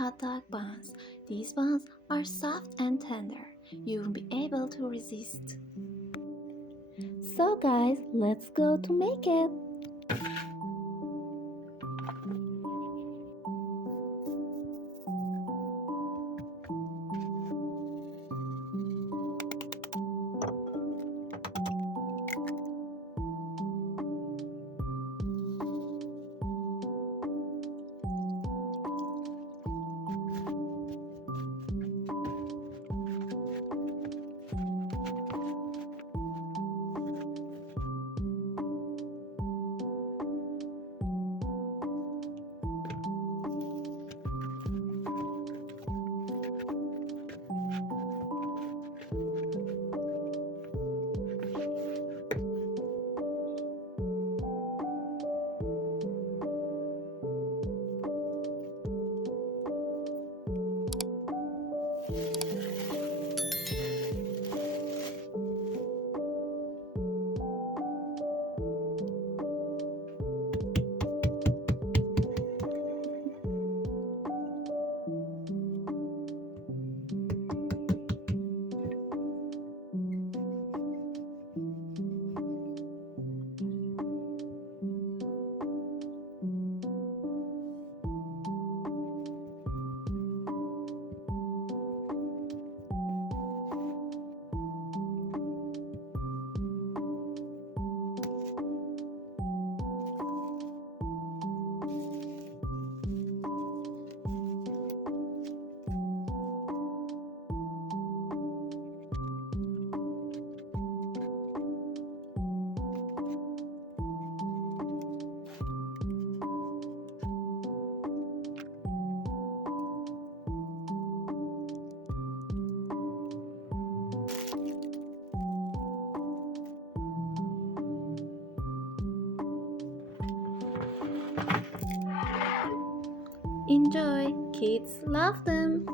hot dog buns. These buns are soft and tender. You won't be able to resist. So guys, let's go to make it. Enjoy! Kids love them!